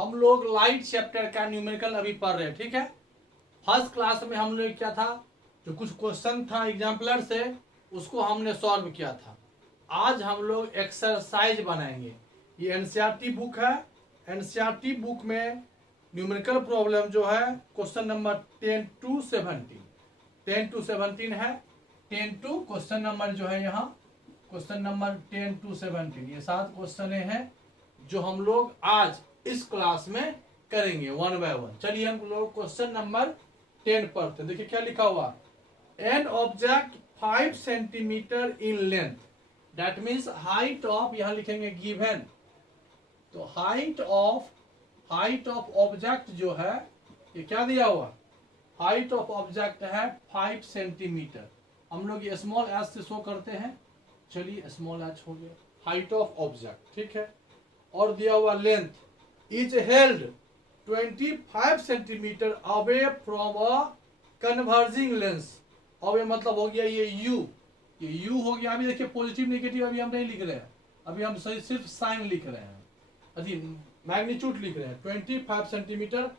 हम लोग light chapter का न्यूमेरिकल अभी पढ़ रहे हैं, ठीक है। फर्स्ट क्लास में हम लोग क्या था, जो कुछ क्वेश्चन था एग्जाम्पलर से उसको हमने सॉल्व किया था। आज हम लोग एक्सरसाइज बनाएंगे। ये एनसीईआरटी बुक है। एनसीईआरटी बुक में न्यूमेरिकल प्रॉब्लम जो है क्वेश्चन नंबर 10 to 17, 10 to 17 है। 10 to क्वेश्चन नंबर जो है यहाँ क्वेश्चन नंबर 10 to 17, ये 7 क्वेश्चन हैं जो हम लोग आज इस क्लास में करेंगे वन बाय वन। चलिए हम लोग क्वेश्चन नंबर 10 पढ़ते हैं। देखिए क्या लिखा हुआ, an object 5 centimetre in length, that means height of, यहां लिखेंगे गिवन, तो हाइट ऑफ ऑब्जेक्ट जो है ये क्या दिया हुआ, हाइट ऑफ ऑब्जेक्ट है 5 सेंटीमीटर। हम लोग ये स्मॉल एच से शो करते हैं। चलिए स्मॉल एच हो गया, हाइट ऑफ ऑब्जेक्ट, ठीक है। और दिया हुआ length is held 25 centimetre away from a converging lens. Away मतलब हो गया ये यू हो गया। अभी देखिए पॉजिटिव नेगेटिव अभी हम नहीं लिख रहे हैं, अभी हम सिर्फ साइन लिख रहे हैं, अभी मैग्नीट्यूड लिख रहे हैं। 25 centimetre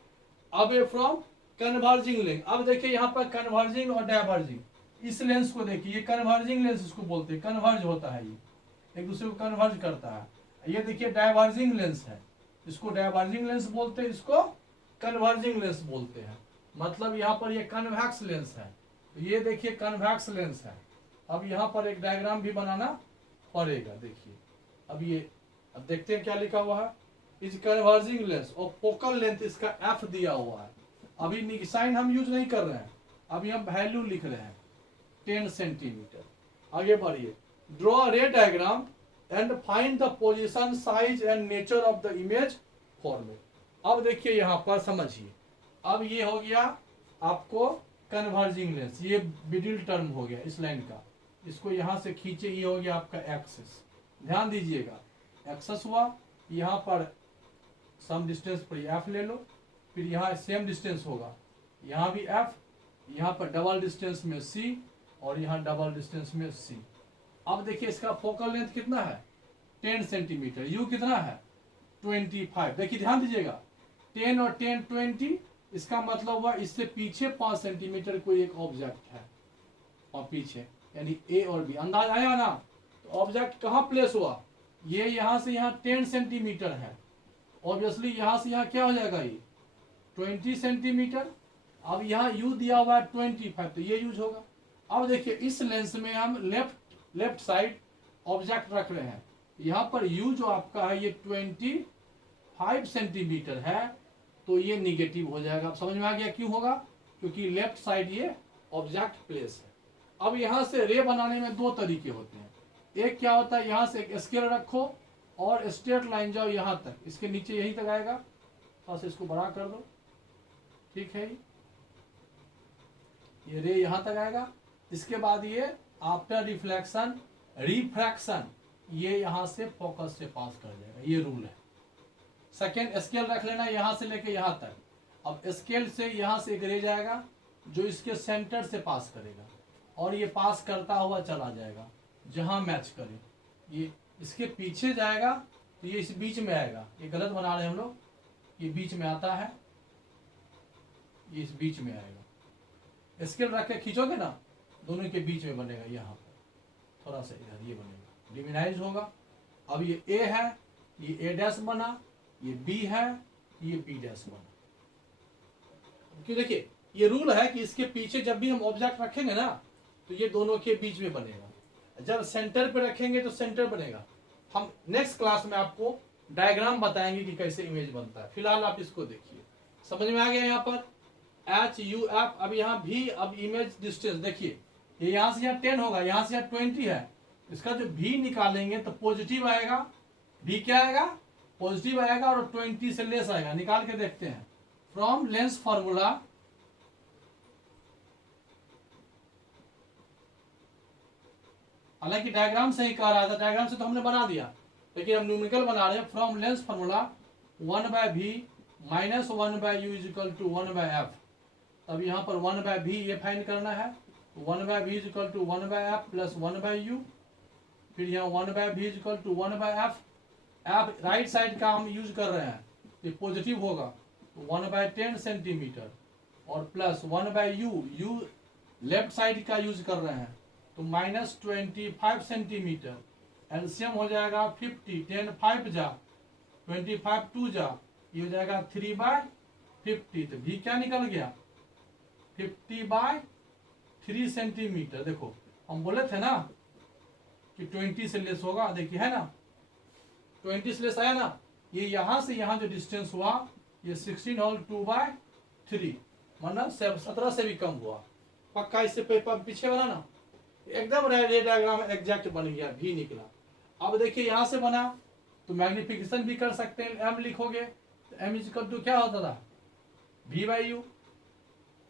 away from converging lens. अब देखिए यहाँ पर कन्वर्जिंग और डाइवर्जिंग, इस लेंस को देखिए, ये कन्वर्जिंग लेंस इसको बोलते हैं, कन्वर्ज होता है, ये एक दूसरे को कन्वर्ज करता है। ये देखिए डाइवर्जिंग लेंस है, इसको डाइवर्जिंग लेंस बोलते हैं, इसको कन्वर्जिंग लेंस बोलते हैं। मतलब यहाँ पर ये कन्वेक्स लेंस है, ये देखिए कन्वेक्स लेंस है। अब यहाँ पर एक डायग्राम भी बनाना पड़ेगा। देखिए अब देखते हैं क्या लिखा हुआ है, इज कन्वर्जिंग लेंस और फोकल लेंथ इसका एफ दिया हुआ है। अभी साइन हम यूज नहीं कर रहे हैं, अभी हम वैल्यू लिख रहे हैं 10 सेंटीमीटर। आगे बढ़िए, ड्रॉ रे diagram and find the position, size and nature of the image format. अब देखिए यहाँ पर समझिए, अब ये हो गया आपको कन्वर्जिंग लेंस, ये मिडिल टर्म हो गया इस लाइन का, इसको यहाँ से खींचे, ये हो गया आपका एक्सेस। ध्यान दीजिएगा, एक्सेस हुआ, यहाँ पर सम डिस्टेंस पर एफ ले लो, फिर यहाँ सेम डिस्टेंस होगा, यहाँ भी एफ, यहाँ पर डबल डिस्टेंस में सी और यहाँ डबल डिस्टेंस में सी। अब देखिए इसका फोकल लेंथ कितना है 10 सेंटीमीटर, यू कितना है 25। देखिए ध्यान दीजिएगा 10 और 10 20, इसका मतलब हुआ इससे पीछे 5 सेंटीमीटर कोई एक ऑब्जेक्ट है और पीछे, यानी ए और बी। अंदाज आया ना। तो ऑब्जेक्ट कहाँ प्लेस हुआ, ये यहाँ से यहाँ 10 सेंटीमीटर है, ऑब्वियसली यहाँ से यहाँ क्या हो जाएगा ये 20 सेंटीमीटर। अब यहाँ यू दिया हुआ है 25, तो ये यूज होगा। अब देखिए इस लेंस में हम लेफ्ट साइड ऑब्जेक्ट रख रहे हैं, यहाँ पर यू जो आपका है ये 25 सेंटीमीटर है, तो ये निगेटिव हो जाएगा। अब समझ में आ गया क्यों होगा, क्योंकि लेफ्ट साइड ये ऑब्जेक्ट प्लेस है। अब यहाँ से रे बनाने में दो तरीके होते हैं। एक क्या होता है, यहाँ से एक स्केल रखो और स्ट्रेट लाइन जाओ यहाँ तक, इसके नीचे यहीं तक आएगा, बस इसको बड़ा कर दो, ठीक है। ये रे यहाँ तक आएगा, इसके बाद ये आफ्टर रिफ्रैक्शन ये यहाँ से फोकस से पास कर जाएगा, ये रूल है। सेकेंड स्केल रख लेना यहाँ से लेके यहाँ तक। अब स्केल से यहाँ से एक रे जाएगा जो इसके सेंटर से पास करेगा और ये पास करता हुआ चला जाएगा जहाँ मैच करे, ये इसके पीछे जाएगा तो ये इस बीच में आएगा। ये गलत बना रहे हैं हम लोग, ये बीच में आता है, ये इस बीच में आएगा। स्केल रख के खींचोगे ना, दोनों के बीच में बनेगा, यहाँ पर थोड़ा सा इधर ये बनेगा, डिमिनाइज होगा। अब ये ए है, ये ए डैश बना, ये बी है, ये बी डैश बना। क्यों, देखिए ये रूल है कि इसके पीछे जब भी हम ऑब्जेक्ट रखेंगे ना तो ये दोनों के बीच में बनेगा, जब सेंटर पे रखेंगे तो सेंटर बनेगा। हम नेक्स्ट क्लास में आपको डायग्राम बताएंगे कि कैसे इमेज बनता है। फिलहाल आप इसको देखिए, समझ में आ गया। यहाँ पर एच यू एफ, अब यहाँ भी, अब इमेज डिस्टेंस देखिए, ये यहाँ से यहाँ 10 होगा, यहाँ से यहाँ 20 है, इसका जो भी निकालेंगे तो पॉजिटिव आएगा। भी क्या आएगा, पॉजिटिव आएगा, और 20 से लेस आएगा। निकाल के देखते हैं फ्रॉम लेंस फॉर्मूला। हालांकि डायग्राम से ही कह रहा था, डायग्राम से तो हमने बना दिया, लेकिन हम न्यूमेरिकल बना रहे हैं। From lens formula 1/v minus 1/u is equal to 1/f। अब यहाँ पर 1/v ये फाइंड करना है, 1/v is equal to 1/f plus 1/u, फिर यहाँ 1/v is equal to 1/f। F right side का हम यूज कर रहे हैं, ये पॉजिटिव होगा तो 1/10 सेंटीमीटर और plus 1/u, you left side का यूज कर रहे हैं तो -25 सेंटीमीटर। एलसीएम हो जाएगा 50, 10 5 जा 25 2 जा, ये हो जाएगा 3/50। तो भी क्या निकल गया 50/3 सेंटीमीटर। देखो हम बोले थे ना कि 20 से लेस होगा, देखिए है ना 20 से लेस आया ना, ये यहां से यहां जो डिस्टेंस हुआ ये 16 होल 2/3 मतलब 17 से भी कम हुआ। पक्का इससे पीछे वाला ना एकदम रे डायग्राम एग्जैक्ट बन गया, भी निकला। अब देखिए यहां से बना तो मैग्निफिकेशन भी कर सकते हैं, एम लिखोगे तो एम इक्वल टू क्या होता था v/u।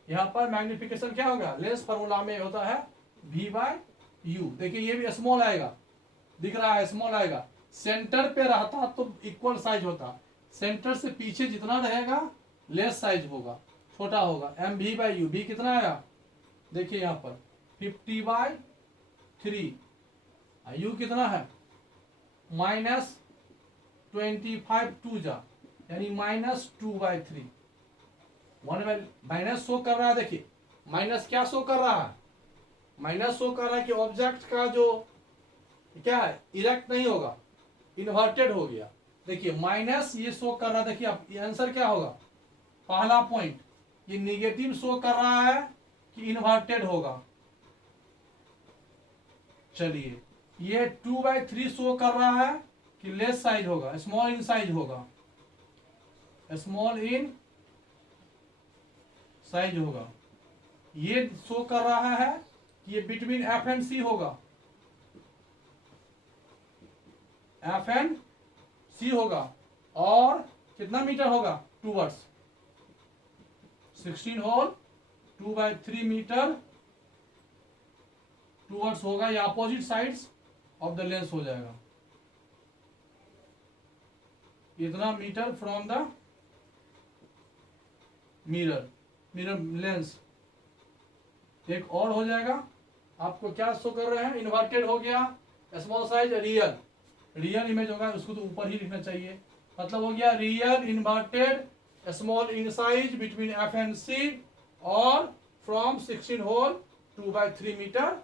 यहाँ पर मैग्निफिकेशन क्या होगा, लेंस फार्मूला में होता है v/u। देखिए ये भी स्मॉल आएगा, दिख रहा है स्मॉल आएगा। सेंटर पे रहता तो इक्वल साइज होता, सेंटर से पीछे जितना रहेगा लेस साइज होगा, छोटा होगा। एम v/u, v कितना आया देखिए यहाँ पर 50/3, u कितना है -25 2 जा यानी -2/3। माइनस शो कर रहा है, देखिए माइनस क्या शो कर रहा है, माइनस शो कर रहा है कि ऑब्जेक्ट का जो क्या है इरेक्ट नहीं होगा, इन्वर्टेड हो गया। देखिए माइनस ये शो कर रहा है, देखिए अब आंसर क्या होगा, पहला पॉइंट ये निगेटिव शो कर रहा है कि इन्वर्टेड होगा। चलिए ये 2/3 शो कर रहा है कि लेस साइज होगा, स्मॉल इन साइज होगा, स्मॉल इन साइज होगा। ये शो कर रहा है कि ये बिटवीन एफ एंड सी होगा, एफ एंड सी होगा और कितना मीटर होगा टूवर्ड्स 16 होल 2/3 मीटर टूवर्ड्स होगा, या opposite sides of the lens हो जाएगा। इतना metre from the mirror lens. एक और हो जाएगा, आपको क्या शो कर रहे हैं, इन्वर्टेड हो गया, स्मॉल साइज रियल इमेज होगा, उसको तो ऊपर ही लिखना चाहिए। मतलब हो गया real inverted small in size between F and C और from 16 whole 2/3 metre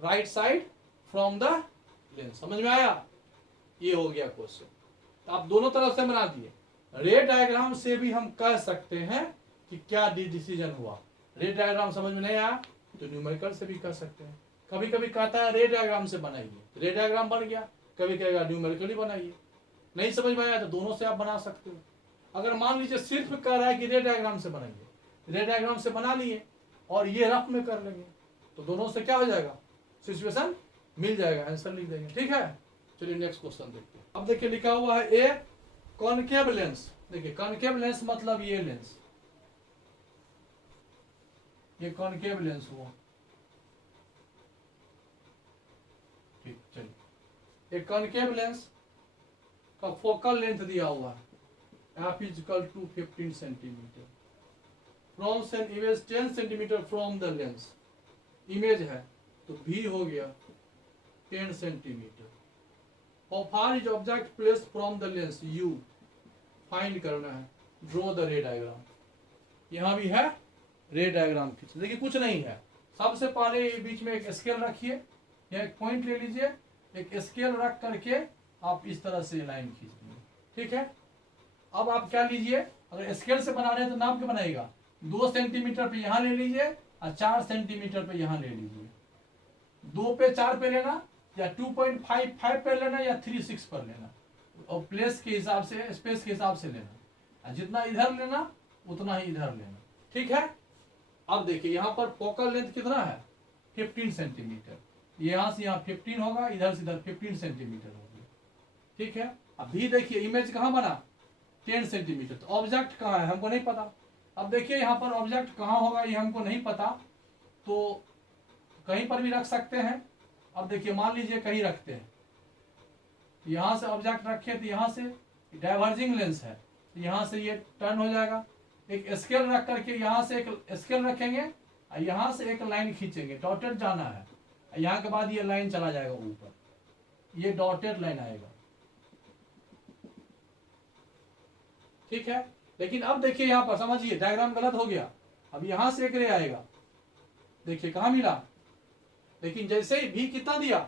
right side from the lens. समझ में आया, ये हो गया क्वेश्चन। तो आप दोनों तरफ से बना दिए। रे डायग्राम से भी हम कह सकते हैं कि क्या डिसीजन हुआ। रे डायग्राम समझ में नहीं आया तो न्यूमेरिकल से भी कर सकते हैं। कभी कभी कहता है रे डायग्राम से बनाइए, रे डायग्राम बन गया, कभी कहेगा न्यूमेरिकली बनाइए। नहीं समझ में आया तो दोनों से आप बना सकते हो। अगर मान लीजिए सिर्फ कह रहा है कि रे डायग्राम से बनाइए, रे डायग्राम से बना लिए और ये रफ में कर लेंगे तो दोनों से क्या हो जाएगा, सिचुएशन मिल जाएगा, आंसर लिख देंगे। ठीक है, चलिए नेक्स्ट क्वेश्चन देखते हैं। अब देखिए लिखा हुआ है ए कॉनकेव लेंस। देखिए कॉनकेव लेंस मतलब ये लेंस, ये कॉनकेव लेंस हुआ। ठीक, चलिए एक कॉनकेव लेंस का फोकल लेंथ दिया हुआ है f equal to 15 centimetre from an image 10 centimetre from the lens. Image है तो v हो गया 10 centimetre. How far is object place from the lens u, find करना है। Draw the ray diagram. यहां भी है रे डायग्राम खींच। देखिए कुछ नहीं है, सबसे पहले बीच में एक स्केल रखिए या एक पॉइंट ले लीजिए, एक स्केल रख करके आप इस तरह से लाइन खींच दीजिए। ठीक है, अब आप क्या लीजिए, अगर स्केल से बना रहे हैं तो नाप के बनाएगा 2 सेंटीमीटर पे यहां ले लीजिए और 4 सेंटीमीटर पे यहां ले लीजिए। 2 पे 4 पे लेना या 2.55 पे लेना या 3.6 पर लेना, और प्लेस के हिसाब से स्पेस के हिसाब से लेना, जितना इधर लेना उतना ही इधर लेना। ठीक है, अब देखिए यहाँ पर फोकल लेंथ कितना है 15 सेंटीमीटर। यहाँ से यहाँ 15 होगा, इधर से इधर 15 सेंटीमीटर होगी। ठीक है, अभी देखिए इमेज कहाँ बना 10 सेंटीमीटर। तो ऑब्जेक्ट कहाँ है हमको नहीं पता। अब देखिए यहाँ पर ऑब्जेक्ट कहाँ होगा ये हमको नहीं पता, तो कहीं पर भी रख सकते हैं। अब देखिए मान लीजिए कहीं रखते हैं, यहाँ से ऑब्जेक्ट रखे तो यहाँ से डाइवर्जिंग लेंस है, तो यहाँ से ये टर्न हो जाएगा। एक स्केल रख करके यहाँ से एक स्केल रखेंगे और यहाँ से एक लाइन खींचेंगे, डॉटेड जाना है। यहाँ के बाद ये लाइन चला जाएगा ऊपर, ये डॉटेड लाइन आएगा। ठीक है। लेकिन अब देखिए यहाँ पर समझिए डायग्राम गलत हो गया। अब यहां से एक रे आएगा, देखिए कहां मिला, लेकिन जैसे ही भी कितना दिया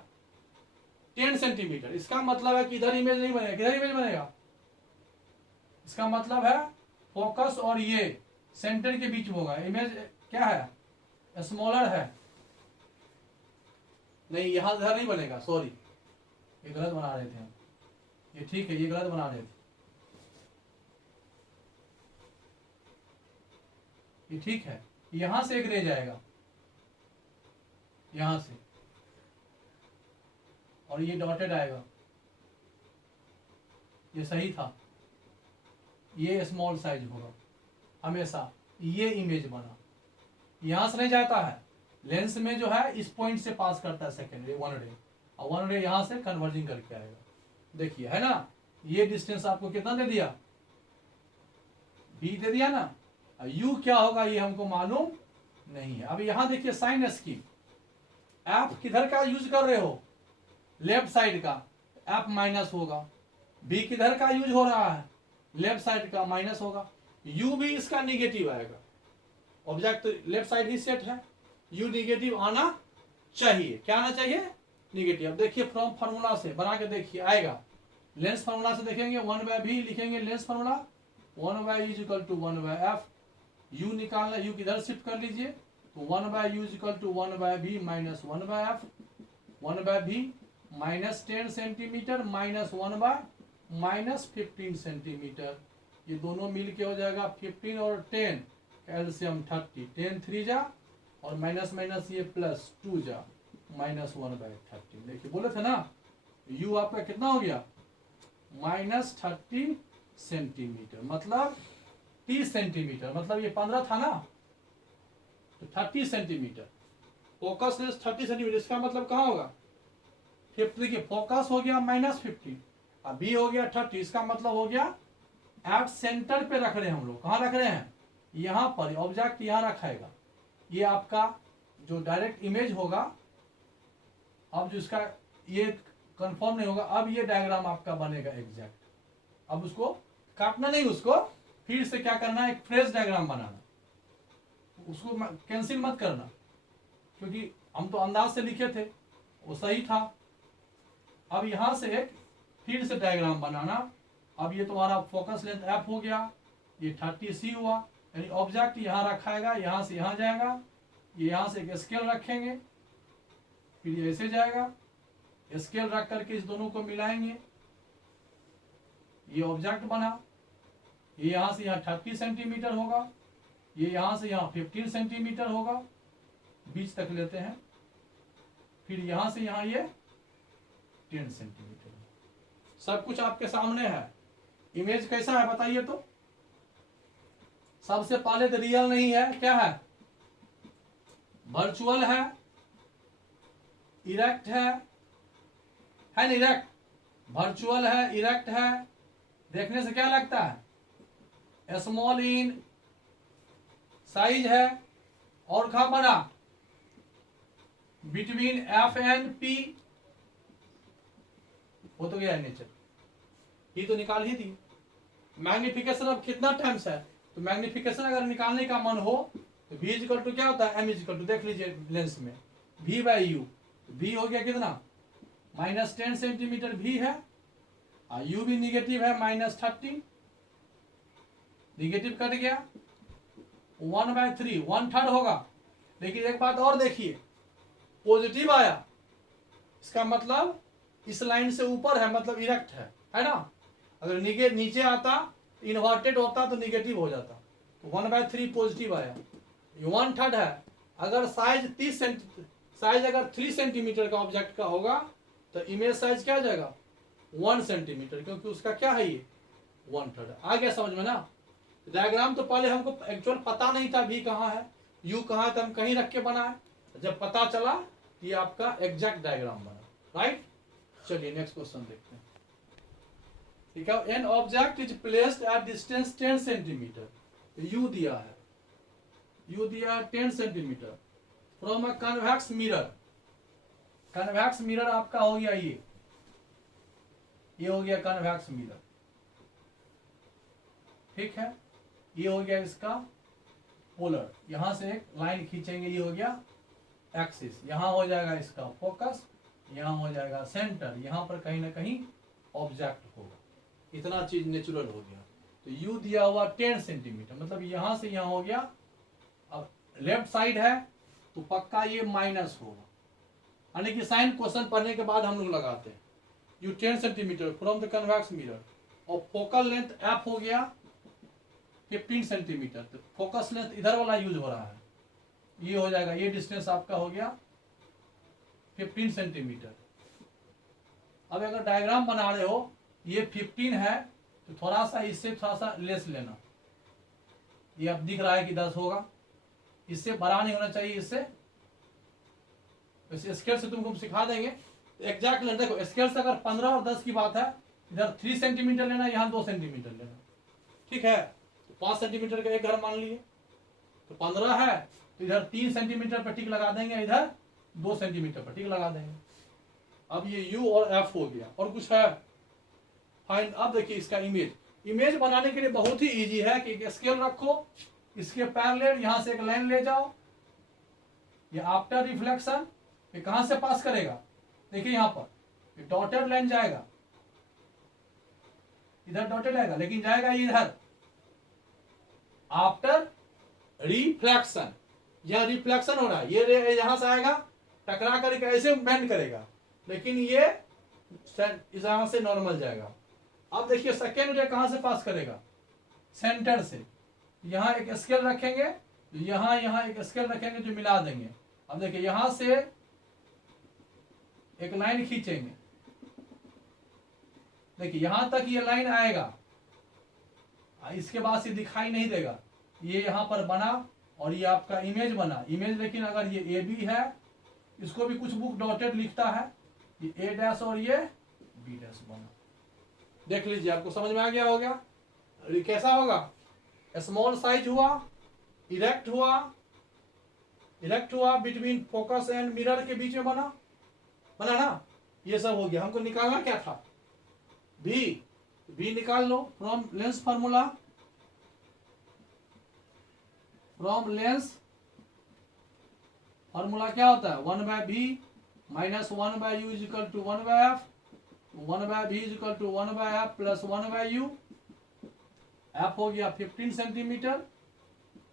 10 सेंटीमीटर, इसका मतलब है कि इधर इमेज नहीं बनेगा, किधर इमेज बनेगा, इसका मतलब है फोकस और ये सेंटर के बीच में होगा। इमेज क्या है, स्मॉलर है, नहीं यहां इधर नहीं बनेगा, सॉरी ये गलत बना रहे थे हम, ये ठीक है, ये गलत बना रहे थे, ये ठीक है। यहां से एक रे जाएगा, यहां से, और ये डॉटेड आएगा, ये सही था, ये स्मॉल साइज होगा हमेशा, ये इमेज बना। यहां से नहीं जाता है, लेंस में जो है इस पॉइंट से पास करता है सेकेंड रे, वन रे, और वन रे यहां से कन्वर्जिंग करके आएगा। देखिए है ना, ये डिस्टेंस आपको कितना दे दिया, बी दे दिया ना। यू क्या होगा ये हमको मालूम नहीं है। अब यहां देखिए साइन स्कीम, आप किधर का यूज कर रहे हो, लेफ्ट साइड का, एफ माइनस होगा। बी किधर का यूज हो रहा है, लेफ्ट साइड का, माइनस होगा। यू भी इसका निगेटिव आएगा, ऑब्जेक्ट लेफ्ट साइड ही सेट है, यू निगेटिव आना चाहिए, क्या आना चाहिए, निगेटिव। अब देखिए फ्रॉम फार्मूला से बना के देखिए आएगा, लेंस फार्मूला से देखेंगे 1/v लिखेंगे, lens formula 1/u is equal to 1/f, u निकालना, u किधर शिफ्ट कर लीजिए, तो 1/u is equal to 1/v minus 1/f, 1/v minus 10 centimetre minus 1/-15 centimetre, ये दोनों मिल के हो जाएगा 15 और 10 एलसीएम 30, 10 3 जा और माइनस माइनस ये प्लस 2 जा, माइनस 1/30। देखिए बोले थे ना u आपका कितना हो गया, माइनस 30 सेंटीमीटर, मतलब 30 सेंटीमीटर, मतलब ये 15 था ना, तो 30 सेंटीमीटर, फोकस लेंस 30 सेंटीमीटर, इसका मतलब कहाँ होगा 50। देखिए फोकस हो गया -15, अब बी हो गया 30, इसका मतलब हो गया एट सेंटर पे रख रहे हैं हम लोग, कहाँ रख रहे हैं, यहाँ पर, ऑब्जेक्ट यहाँ रखाएगा, ये आपका जो डायरेक्ट इमेज होगा। अब जो इसका ये कंफर्म नहीं होगा, अब ये डायग्राम आपका बनेगा एग्जैक्ट। अब उसको काटना नहीं, उसको फिर से क्या करना है, एक फ्रेश डायग्राम बनाना, उसको कैंसिल मत करना, क्योंकि हम तो अंदाज से लिखे थे वो सही था। अब यहां से एक फिर से डायग्राम बनाना। अब ये तुम्हारा फोकस लेंथ एफ हो गया, ये 30C हुआ, यानी ऑब्जेक्ट यहां रखाएगा, यहां से यहां जाएगा, ये यहां से एक स्केल रखेंगे, फिर ये ऐसे जाएगा, स्केल रख करके इस दोनों को मिलाएंगे, ये ऑब्जेक्ट बना। ये यहां से यहां 30 सेंटीमीटर होगा, ये यहां से यहां 15 सेंटीमीटर होगा, बीच तक लेते हैं, फिर यहां से यहां ये 10 सेंटीमीटर। सब कुछ आपके सामने है। इमेज कैसा है बताइए तो, सबसे पहले तो रियल नहीं है, क्या है, वर्चुअल है, इरेक्ट है ना, इरेक्ट, वर्चुअल है, इरेक्ट है, देखने से क्या लगता है, स्मॉल इन साइज है, और कहां बना, बिटवीन एफ एंड पी, वो तो गया नेचर, ये तो निकाल ही दी। मैग्निफिकेशन अब कितना टाइम्स है, तो मैग्निफिकेशन अगर निकालने का मन हो तो v इक्वल टू क्या होता है, m इक्वल टू, देख लीजिए लेंस में v/u, v हो गया कितना, -10 सेंटीमीटर v है, और u भी निगेटिव है -30, निगेटिव कट गया, 1/3 1/3 होगा। लेकिन एक बात और देखिए, पॉजिटिव आया, इसका मतलब इस लाइन से ऊपर है, मतलब इरेक्ट है ना। अगर नीचे आता, इन्वर्टेड होता तो निगेटिव हो जाता, तो 1/3 पॉजिटिव आया, ये 1/3 है। अगर साइज 3 सेंटीमीटर का ऑब्जेक्ट का होगा तो इमेज साइज क्या आ जाएगा, 1 सेंटीमीटर, क्योंकि उसका क्या है ये 1/3। आ गया समझ में ना। डायग्राम तो पहले हमको एक्चुअल पता नहीं था भी कहाँ है, यू कहाँ है, तो हम कहीं रख के बनाए, जब पता चला ये आपका एग्जैक्ट डायग्राम बना, राइट। चलिए नेक्स्ट क्वेश्चन देखते हैं। ठीक है, an object is placed at distance 10 centimetre, you दिया है, यू दिया है 10 centimetre from a convex mirror. Convex mirror आपका हो गया ये हो गया कन्वेक्स मिरर। ठीक है। ये हो गया इसका पोलर, यहां से एक लाइन खींचेंगे, ये हो गया एक्सिस। यहाँ हो जाएगा इसका फोकस, यहाँ हो जाएगा सेंटर, यहाँ पर कहीं ना कहीं ऑब्जेक्ट होगा। इतना चीज नेचुरल हो गया। तो यू दिया हुआ 10 सेंटीमीटर, मतलब यहां से यहाँ हो गया। अब लेफ्ट साइड है तो पक्का ये माइनस होगा, यानी कि साइन क्वेश्चन पढ़ने के बाद हम लोग लगाते हैं। You 10 centimetre from the convex mirror, और फोकल लेंथ एफ हो गया 15 सेंटीमीटर। तो फोकस लेंथ इधर वाला यूज हो रहा है, ये हो जाएगा, ये डिस्टेंस आपका हो गया 15 सेंटीमीटर। अब अगर डायग्राम बना रहे हो, ये 15 है तो थोड़ा सा इससे थोड़ा सा लेस लेना। ये अब दिख रहा है कि 10 होगा, इससे बड़ा नहीं होना चाहिए। इससे स्केल से तुमको सिखा देंगे तो एग्जैक्ट लेना। देखो स्केल से अगर 15 और 10 की बात है, इधर 3 सेंटीमीटर लेना, यहाँ 2 सेंटीमीटर लेना, ठीक है। तो 5 सेंटीमीटर का एक घर मान लिए, तो 15 है तो इधर 3 सेंटीमीटर पर टिक लगा देंगे, इधर 2 सेंटीमीटर पर टिक लगा देंगे। अब ये यू और एफ हो गया। और कुछ है फाइन। अब देखिए इसका इमेज बनाने के लिए बहुत ही इजी है कि स्केल रखो, इसके पैरेलल यहां से एक लाइन ले जाओ, ये आफ्टर रिफ्लेक्शन ये कहां से पास करेगा, देखिए यहां पर डॉटेड लाइन जाएगा, इधर डॉटेड आएगा, लेकिन जाएगा इधर आफ्टर रिफ्लेक्शन। यह रिफ्लेक्शन हो रहा है, ये रे यहां से आएगा, टकरा करके ऐसे बेंड करेगा, लेकिन ये यहां से नॉर्मल जाएगा। अब देखिए सेकेंड रे कहां से पास करेगा, सेंटर से। यहां एक स्केल रखेंगे, यहां एक स्केल रखेंगे जो मिला देंगे। अब देखिए यहां से एक लाइन खींचेंगे, देखिए यहां तक ये लाइन आएगा, इसके बाद से दिखाई नहीं देगा। ये यहां पर बना और ये आपका इमेज बना, इमेज। लेकिन अगर ये ए बी है, इसको भी कुछ बुक डॉटेड लिखता है, ये ए डैश और ये बी डैश बना। देख लीजिए, आपको समझ में आ गया होगा। कैसा होगा, स्मॉल साइज हुआ, इरेक्ट हुआ बिटवीन फोकस एंड मिरर के बीच में बना ना, ये सब हो गया। हमको निकालना क्या था, बी निकाल लो फ्रॉम लेंस फार्मूला। क्या होता है, 1/b minus 1/u is equal to 1/f, 1/b is equal to 1/f plus 1/u। f हो गया 15 सेंटीमीटर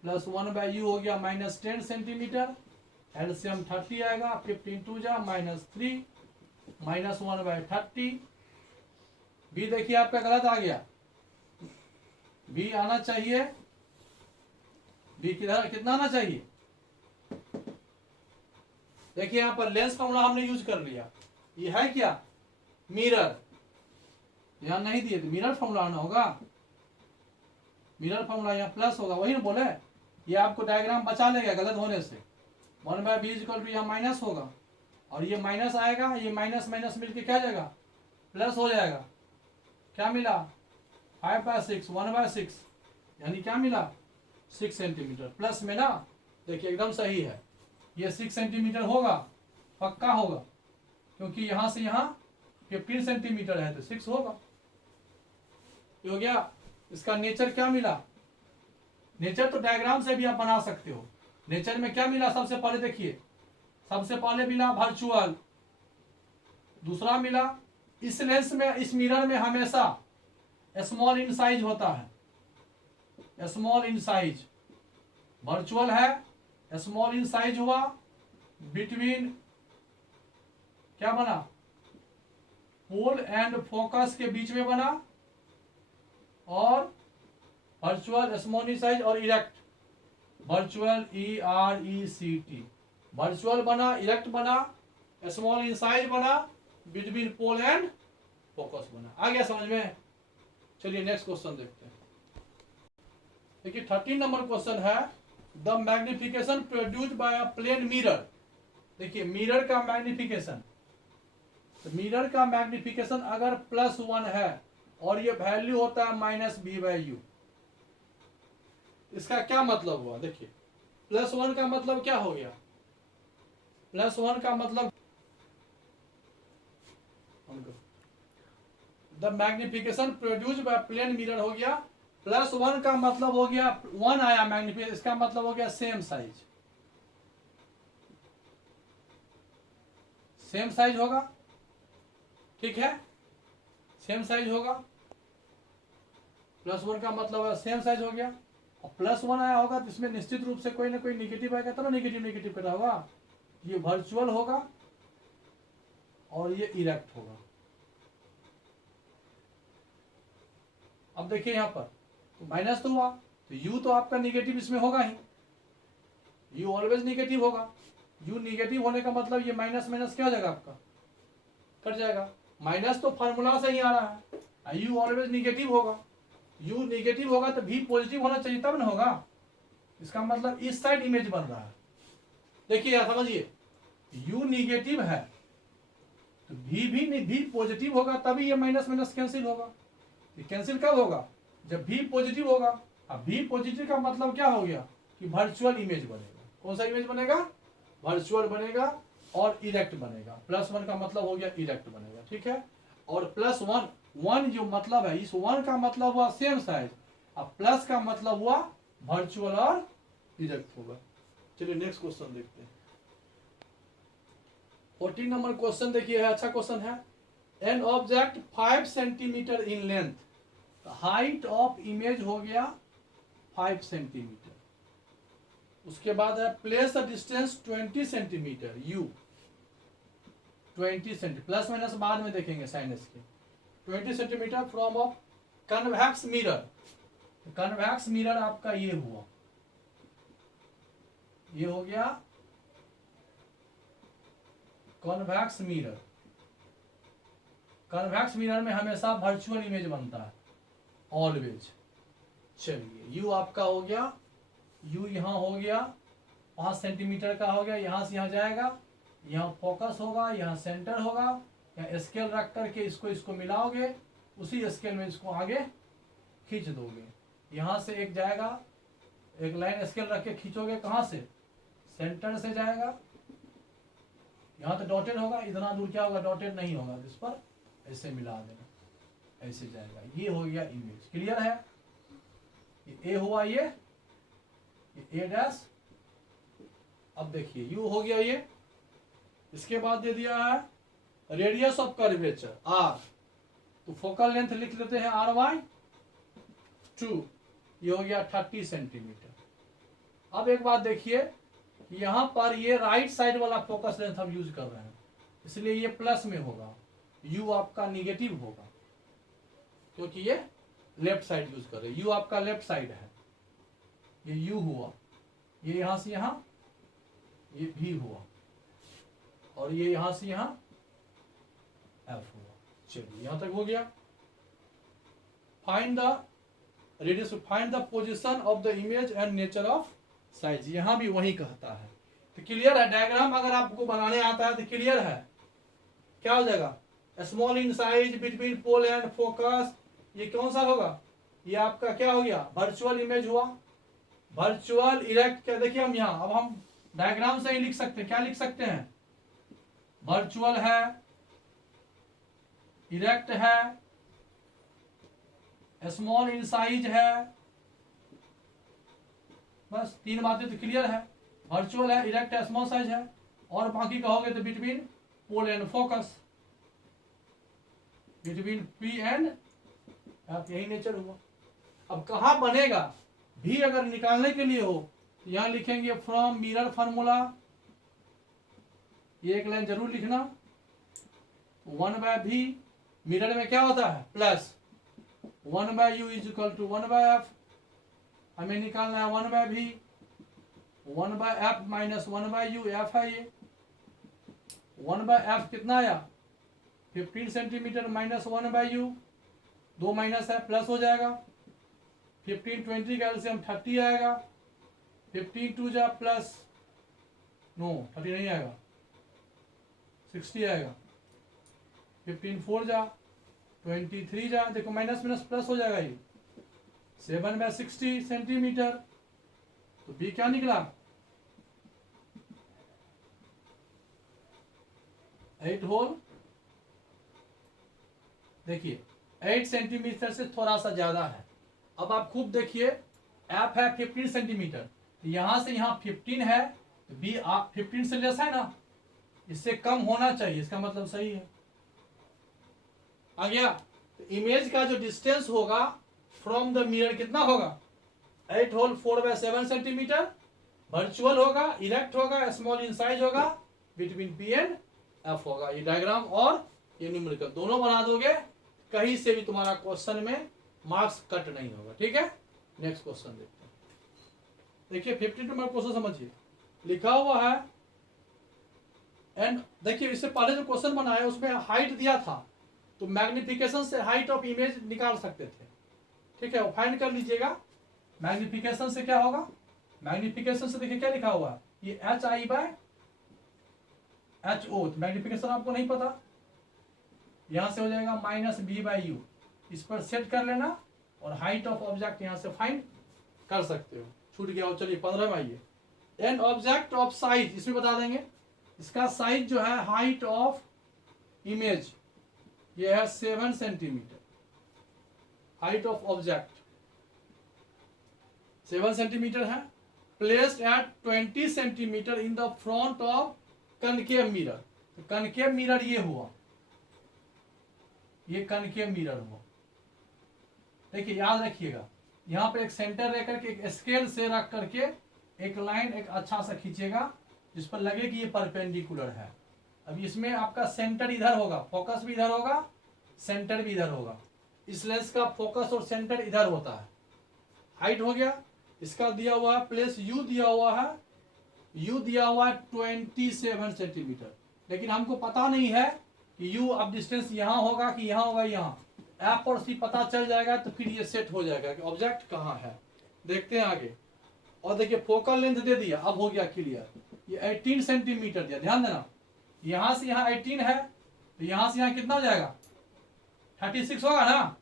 प्लस 1/u हो गया माइनस 10 सेंटीमीटर। एलसीएम 30 आएगा, 15 2 जा -3 माइनस 1/30। बी देखिए आपका गलत आ गया, बी आना चाहिए, बी कितना आना चाहिए। देखिए यहां पर लेंस फॉर्मूला हमने यूज कर लिया। ये है क्या, मिरर, यहां नहीं दिए तो मिरर फॉर्मूला आना होगा, मिरर फॉर्मूला यहाँ प्लस होगा, वही ना बोले। ये आपको डायग्राम बचा लेगा गलत होने से। 1/b इज इक्वल टू यहाँ माइनस होगा, और ये माइनस आएगा, ये माइनस माइनस मिलके क्या जाएगा, प्लस हो जाएगा। क्या मिला, 5/6 1/6, यानी क्या मिला 6 सेंटीमीटर प्लस में ना। देखिए एकदम सही है, ये 6 सेंटीमीटर होगा, पक्का होगा, क्योंकि यहां से यहां 15 सेंटीमीटर है तो 6 होगा। ये हो गया। इसका नेचर क्या मिला, नेचर तो डायग्राम से भी आप बना सकते हो। नेचर में क्या मिला, सबसे पहले देखिए, सबसे पहले मिला वर्चुअल, दूसरा मिला इस लेंस में, इस मिरर में हमेशा स्मॉल इन साइज होता है, स्मॉल इन साइज। वर्चुअल है, स्मॉल इन साइज हुआ, बिटवीन क्या बना, पोल एंड फोकस के बीच में बना, और वर्चुअल स्मॉल इन साइज और इरेक्ट, वर्चुअल ERECT, वर्चुअल बना, इरेक्ट बना, स्मॉल इन साइज बना, बिटवीन पोल एंड फोकस बना। आ गया समझ में। चलिए नेक्स्ट क्वेश्चन देखते हैं। देखिए 13 नंबर क्वेश्चन है, the magnification produced by a plane mirror. देखिए मिरर का मैग्निफिकेशन, तो मिरर का मैग्निफिकेशन अगर +1 है और ये वैल्यू होता है -b/u, इसका क्या मतलब हुआ। देखिए +1 का मतलब क्या हो गया, +1 का मतलब the magnification produced by plane mirror हो गया +1 का मतलब हो गया 1 आया मैग्नीफिकेशन, इसका मतलब हो गया सेम साइज, सेम साइज होगा, ठीक है, सेम साइज होगा। +1 का मतलब है सेम साइज हो गया, और +1 आया होगा तो इसमें निश्चित रूप से कोई ना कोई निगेटिव आएगा, तो निगेटिव निगेटिव कर रहा होगा, ये वर्चुअल होगा और ये इरेक्ट होगा। अब देखिए यहां पर तो माइनस तो हुआ, तो u तो आपका निगेटिव इसमें होगा ही, u ऑलवेज निगेटिव होगा, u निगेटिव होने का मतलब ये माइनस माइनस क्या हो जाएगा आपका, कट जाएगा। माइनस तो फार्मूला से ही आ रहा है, u ऑलवेज निगेटिव होगा, u निगेटिव होगा तो v पॉजिटिव होना चाहिए तब ना होगा, इसका मतलब इस साइड इमेज बन रहा है। देखिए यार समझिए, u निगेटिव है तो v पॉजिटिव होगा, तभी ये माइनस माइनस कैंसिल होगा। कैंसिल कब होगा, जब v पॉजिटिव होगा। अब v पॉजिटिव का मतलब क्या हो गया कि वर्चुअल इमेज बनेगा। कौन सा इमेज बनेगा, वर्चुअल बनेगा और इरेक्ट बनेगा। +1 का मतलब हो गया इरेक्ट बनेगा, ठीक है। और +1 जो मतलब है, इस 1 का मतलब हुआ सेम साइज, अब प्लस का मतलब हुआ वर्चुअल और इरेक्ट होगा। चलिए नेक्स्ट क्वेश्चन देखते हैं। 14 नंबर क्वेश्चन देखिए, है अच्छा क्वेश्चन है। An object 5 centimetre in length, height of image हो गया 5 सेंटीमीटर। उसके बाद है place a distance 20 centimetre u, 20 centimetre, plus minus बाद में देखेंगे साइनस के। 20 centimetre from of convex mirror, convex mirror आपका ये हुआ, ये हो गया कन्वेक्स मिरर। कन्वेक्स मिरर में हमेशा वर्चुअल इमेज बनता है ऑलवेज। चलिए u आपका हो गया, u यहां हो गया 5 सेंटीमीटर का हो गया, यहां से यहां जाएगा, यहाँ फोकस होगा, यहाँ सेंटर होगा, यहाँ स्केल रख करके इसको मिलाओगे, उसी स्केल में इसको आगे खींच दोगे। यहाँ से एक जाएगा, एक लाइन स्केल रख के खींचोगे, कहाँ से, सेंटर से जाएगा, यहाँ तो डॉटेड होगा, इतना दूर क्या होगा, डॉटेड नहीं होगा, इस पर ऐसे मिला देना, ऐसे जाएगा। ये हो गया इमेज, क्लियर है। ये ए हुआ, ये ए डैश। अब देखिए u हो गया ये, इसके बाद दे दिया है रेडियस ऑफ कर्वेचर r, तो फोकल लेंथ लिख लेते हैं r/2, ये हो गया 30 सेंटीमीटर। अब एक बात देखिए, यहां पर ये राइट साइड वाला फोकस लेंथ हम यूज कर रहे हैं, इसलिए ये प्लस में होगा, u आपका निगेटिव होगा, क्योंकि ये लेफ्ट साइड यूज कर रहे हैं, u आपका लेफ्ट साइड है, ये u हुआ, ये यहां से यहां, ये v हुआ, और ये यहां से यहां f हुआ। चलिए यहां तक हो गया। Find the radius, find the position of the image and nature of size, यहां भी वही कहता है। तो क्लियर है, डायग्राम अगर आपको बनाने आता है तो क्लियर है, क्या हो जाएगा, small in size between pole and focus, ये कौन सा होगा, ये आपका क्या हो गया, वर्चुअल इमेज हुआ। वर्चुअल इरेक्ट, क्या देखिए हम यहाँ, अब हम डायग्राम से ही लिख सकते हैं, क्या लिख सकते हैं, वर्चुअल है, इरेक्ट है, स्मॉल इन साइज है, बस 3 बातें तो क्लियर है, वर्चुअल है, इरेक्ट है, स्मॉल साइज है, और बाकी कहोगे तो between pole and focus, between P and F, यही नेचर हुआ। अब कहां बनेगा, भी अगर निकालने के लिए हो तो यहां लिखेंगे फ्रॉम मिरर फार्मूला, ये एक लाइन जरूर लिखना, 1/v, मिरर में क्या होता है plus, 1/u is equal to 1/f, हमें निकालना है 1/v, 1/f minus 1/u, f है ये, 1/f कितना आया 15 सेंटीमीटर माइनस 1/u, 2 माइनस है, प्लस हो जाएगा, 15 20 का एलसीएम 30 आएगा, 15 2 जा प्लस, नो 30 नहीं आएगा, 60 आएगा, 15 4 जा 23 जा, देखो माइनस माइनस प्लस हो जाएगा, ये 7/60 सेंटीमीटर, तो बी क्या निकला 8 होल। देखिए 8 सेंटीमीटर से थोड़ा सा ज्यादा है, अब आप खूब देखिए, एफ है 15 सेंटीमीटर, यहां से यहाँ 15 है, तो बी आप 15 से लेस है ना, इससे कम होना चाहिए, इसका मतलब सही है। आ गया? तो इमेज का जो डिस्टेंस होगा फ्रॉम द मिरर कितना होगा, 8 होल 4/7 सेंटीमीटर। वर्चुअल होगा, इरेक्ट होगा, स्मॉल इन साइज होगा, बिटवीन पी एंड एफ होगा। ये डायग्राम और ये न्यूमेरिकल दोनों बना दोगे, कहीं से भी तुम्हारा क्वेश्चन में मार्क्स कट नहीं होगा। ठीक है, नेक्स्ट क्वेश्चन देखते हैं। देखिए 15 नंबर क्वेश्चन समझिए, लिखा हुआ है एंड देखिए इससे पहले जो क्वेश्चन बनाया उसमें हाइट दिया था, तो मैग्निफिकेशन से हाइट ऑफ इमेज निकाल सकते थे। ठीक है, वो फाइंड कर लीजिएगा। मैग्निफिकेशन से क्या होगा, मैग्निफिकेशन से देखिए क्या लिखा हुआ है, ये HI/HO, मैग्निफिकेशन आपको नहीं पता, यहां से हो जाएगा -B/U, इस पर सेट कर लेना और हाइट ऑफ ऑब्जेक्ट यहां से फाइंड कर सकते हो। छूट गया हो, चलिए 15 में आइए। एन ऑब्जेक्ट ऑफ साइज, इसमें बता देंगे इसका साइज जो है हाइट ऑफ इमेज ये है 7 centimetre, height of object 7 centimetre है, placed at 20 centimetre in the front of concave mirror. तो कनकेव मिरर ये हुआ, ये कनकेव मिरर हुआ। देखिए याद रखिएगा, यहां पे एक सेंटर रह करके एक स्केल से रख करके एक लाइन एक अच्छा सा खींचेगा जिस पर लगे कि ये परपेंडिकुलर है। अब इसमें आपका सेंटर इधर होगा, फोकस भी इधर होगा, सेंटर भी इधर होगा। इस लेंस का फोकस और सेंटर इधर होता है। हाइट हो गया, इसका दिया हुआ है प्लेस यू दिया हुआ है, यू दिया हुआ है 27 सेंटीमीटर, लेकिन हमको पता नहीं है कि यू अब डिस्टेंस यहां होगा कि यहां होगा, यहां एफ और सी पता चल जाएगा तो फिर ये सेट हो जाएगा कि ऑब्जेक्ट कहां है। देखते हैं आगे। और देखिए फोकल लेंथ दे दिया, अब हो गया क्लियर। ये 18 सेंटीमीटर दिया, ध्यान देना, यहां से यहां 18 है तो यहां से यहां कितना हो जाएगा, 36 होगा ना।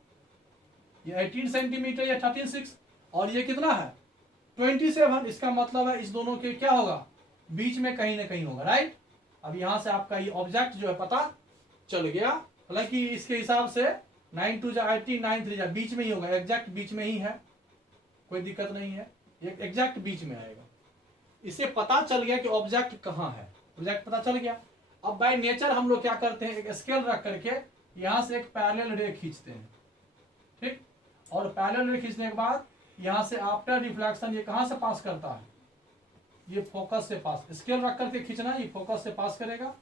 ये 18 सेंटीमीटर या 36 और ये कितना है 27, इसका मतलब है इस दोनों के क्या होगा, बीच में कहीं ना कहीं होगा, राइट। अब यहां से आपका ये ऑब्जेक्ट जो है पता चल गया। हालांकि इसके हिसाब से 9 2 18 9 3 बीच में ही होगा, एग्जैक्ट बीच में ही है, कोई दिक्कत नहीं है, ये एग्जैक्ट बीच में आएगा। इससे पता चल गया कि ऑब्जेक्ट कहां है, ऑब्जेक्ट पता चल गया। अब बाय नेचर हम लोग क्या करते हैं, एक स्केल रख करके यहां से एक पैरेलल रे खींचते हैं, ठीक। और पैरेलल रे खींचने के बाद यहां से आफ्टर रिफ्लेक्शन ये कहां से पास करता है, ये फोकस से पास, स्केल रख करके खींचना, ये फोकस से पास करेगा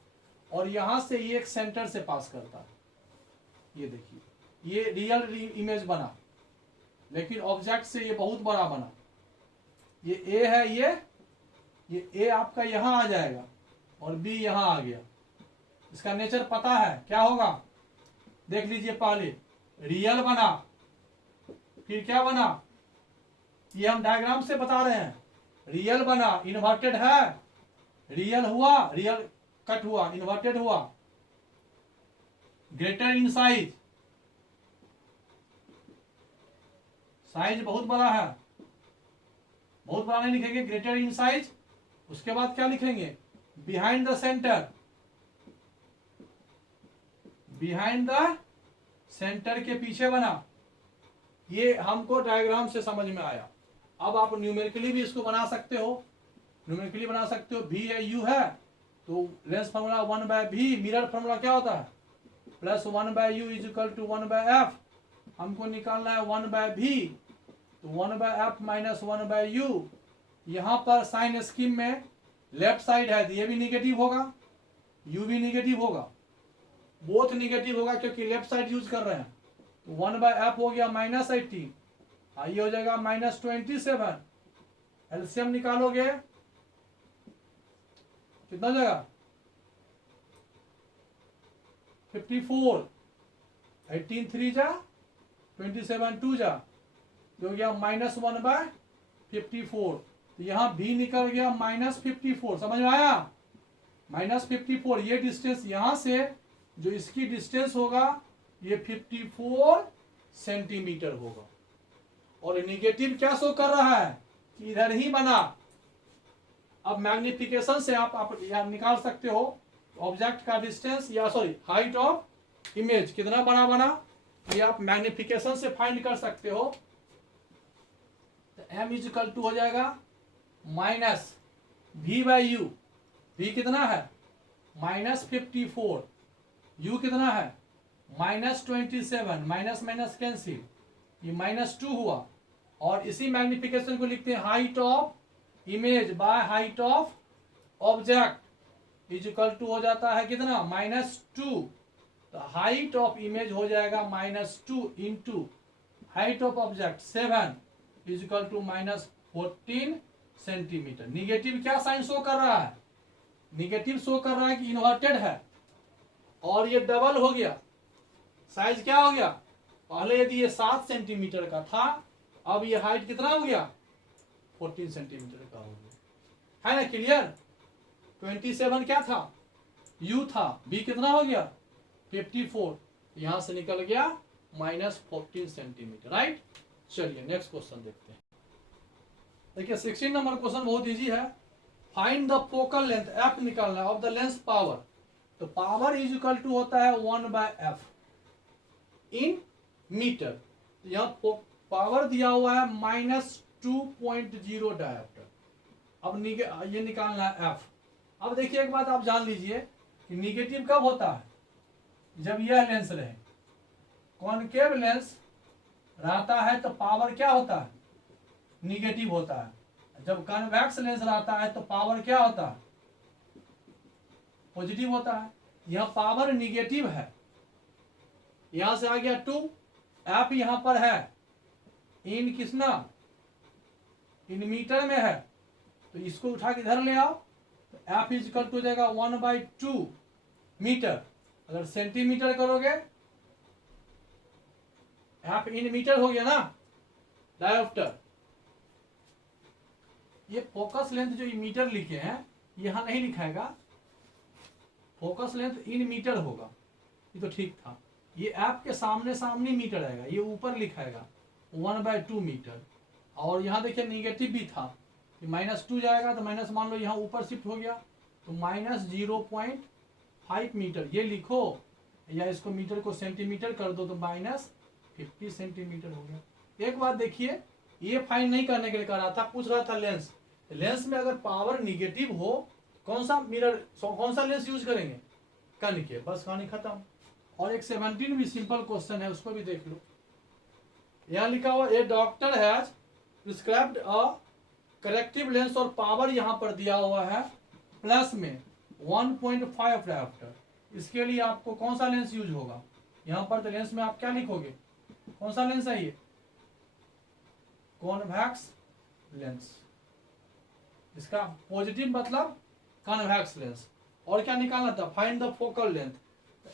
और यहां से ये एक सेंटर से पास करता है। ये देखिए ये रियल इमेज बना, लेकिन ऑब्जेक्ट से ये बहुत बड़ा बना। ये ए है, ये ए आपका यहां आ जाएगा और बी यहां आ गया। इसका नेचर पता है क्या होगा, देख लीजिए। पहले रियल बना, फिर क्या बना, ये हम डायग्राम से बता रहे हैं। रियल बना, इन्वर्टेड है, रियल हुआ, रियल कट हुआ, इन्वर्टेड हुआ, ग्रेटर इन साइज, साइज बहुत बड़ा है, बहुत बड़ा नहीं लिखेंगे, ग्रेटर इन साइज। उसके बाद क्या लिखेंगे, behind the centre, behind the centre के पीछे बना। ये हमको डायग्राम से समझ में आया। अब आप न्यूमेरिकली भी इसको बना सकते हो, न्यूमेरिकली बना सकते हो। भी है यू है तो lens formula 1/v, mirror formula क्या होता है, plus 1/u is equal to 1/f। हमको निकालना है 1/v, तो 1/f माइनस 1/u। यहां पर साइन स्कीम में लेफ्ट साइड है तो ये भी निगेटिव होगा, u भी निगेटिव होगा, बोथ निगेटिव होगा क्योंकि लेफ्ट साइड यूज कर रहे हैं। तो 1/f हो गया -18, ये हो जाएगा -27। एलसीएम निकालोगे कितना हो जाएगा 54, 18 3 जा 27 2 जा, जो हो गया -1/54। तो यहां भी निकल गया -54, समझ में आया, -54। ये डिस्टेंस यहां से जो इसकी डिस्टेंस होगा ये 54 सेंटीमीटर होगा। और निगेटिव क्या शो कर रहा है कि इधर ही बना। अब मैग्निफिकेशन से आप यहां निकाल सकते हो ऑब्जेक्ट का डिस्टेंस या सॉरी हाइट ऑफ इमेज कितना बड़ा बना, ये आप मैग्निफिकेशन से फाइंड कर सकते हो। m इज इक्वल टू हो जाएगा minus v by you. v कितना है -54, u कितना है -27, माइनस माइनस कैंसिल, ये -2 हुआ। और इसी मैग्निफिकेशन को लिखते हैं height of image by height of object is equal to हो जाता है कितना -2। तो हाइट ऑफ इमेज हो जाएगा -2 into height of object 7 is equal to -14 centimetre. Negative क्या साइन शो कर रहा है, निगेटिव शो कर रहा है कि इन्वर्टेड है। और ये डबल हो गया, साइज क्या हो गया, पहले यदि ये 7 सेंटीमीटर का था, अब ये हाइट कितना हो गया 14 सेंटीमीटर का हो गया, है ना। क्लियर। 27 क्या था, u था, b कितना हो गया 54, यहां से निकल गया -14 सेंटीमीटर, राइट। चलिए नेक्स्ट क्वेश्चन देखते हैं। देखिए 16 नंबर क्वेश्चन बहुत इजी है। Find the focal length, F निकालना है, ऑफ द लेंस पावर। तो पावर इज इक्वल टू होता है 1/f इन मीटर। तो यहाँ पावर दिया हुआ है -2.0 डायोप्टर। अब ये निकालना है एफ। अब देखिए एक बात आप जान लीजिए कि निगेटिव कब होता है, जब यह लेंस रहे। कॉनकेव लेंस रहता है तो पावर क्या होता है, निगेटिव होता है। जब कन्वेक्स लेंस रहता है तो पावर क्या होता है, पॉजिटिव होता है। यह पावर निगेटिव है, यहां से आ गया 2, एफ यहां पर है इन किसना, इन मीटर में है, तो इसको उठा के इधर ले आओ। तो एफ इज इक्वल टू हो जाएगा 1/2 मीटर। अगर सेंटीमीटर करोगे, एफ इन मीटर हो गया ना डायोप्टर। ये फोकस लेंथ जो मीटर लिखे हैं, यहां नहीं लिखाएगा, फोकस लेंथ इन मीटर होगा, ये तो ठीक था। ये एफ के सामने सामने मीटर आएगा, ये ऊपर लिखाएगा 1/2 मीटर। और यहाँ देखिए निगेटिव भी था, -2 जाएगा तो माइनस मान लो यहाँ ऊपर शिफ्ट हो गया, तो -0.5 मीटर ये लिखो, या इसको मीटर को सेंटीमीटर कर दो तो -50 सेंटीमीटर हो गया। एक बात देखिए, ये फाइंड नहीं करने के लिए कह रहा था, पूछ रहा था लेंस। लेंस में अगर पावर निगेटिव हो, कौन सा मिरर, कौन सा लेंस यूज करेंगे, कनकेव, बस कहानी खत्म। और एक 17 भी सिंपल क्वेश्चन है, उसको भी देख लो। यहाँ लिखा हुआ a doctor has prescribed a corrective lens, और पावर यहाँ पर दिया हुआ है प्लस में 1.5 डायोप्टर। इसके लिए आपको कौन सा लेंस यूज होगा, यहाँ पर तो लेंस में आप क्या लिखोगे, कौन सा लेंस है ये, कॉन्वेक्स लेंस। इसका पॉजिटिव मतलब कॉन्वेक्स लेंस। और क्या निकालना था, find the focal length.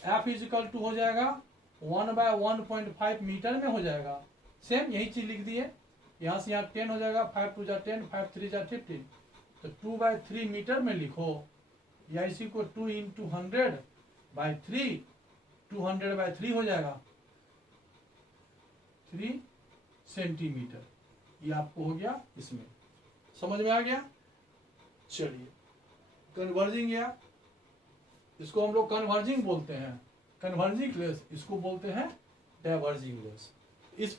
F is equal to हो जाएगा 1/1.5 मीटर में हो जाएगा। सेम यही चीज लिख दिए, यहाँ से यहाँ 10 हो जाएगा, 5 2 10, 5 3 15, तो 2/3 मीटर में लिखो, या इसी को 2 × 100/3, 200/3 हो जाएगा 3 सेंटीमीटर। ये आपको हो गया, इसमें समझ में आ गया। चलिए कन्वर्जिंग, या इसको हम लोग कन्वर्जिंग बोलते हैं, कन्वर्जिंग लेंस, इसको बोलते हैं डाइवर्जिंग लेंस। इस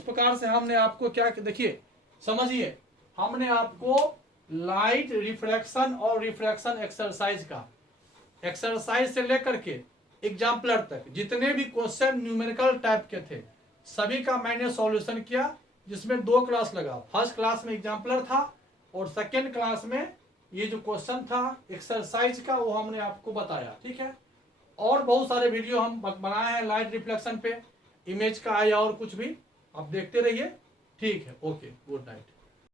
प्रकार से हमने आपको क्या, देखिए समझिए, हमने आपको लाइट रिफ्रैक्शन और रिफ्रैक्शन एक्सरसाइज का, एक्सरसाइज से लेकर के एग्जाम्पलर तक जितने भी क्वेश्चन न्यूमेरिकल टाइप के थे, सभी का मैंने सॉल्यूशन किया, जिसमें 2 क्लास लगा। फर्स्ट क्लास में एग्जाम्पलर था, और सेकेंड क्लास में ये जो क्वेश्चन था एक्सरसाइज का, वो हमने आपको बताया, ठीक है। और बहुत सारे वीडियो हम बनाए हैं लाइट रिफ्लेक्शन पे, इमेज का या और कुछ भी, आप देखते रहिए, ठीक है। Okay, good night.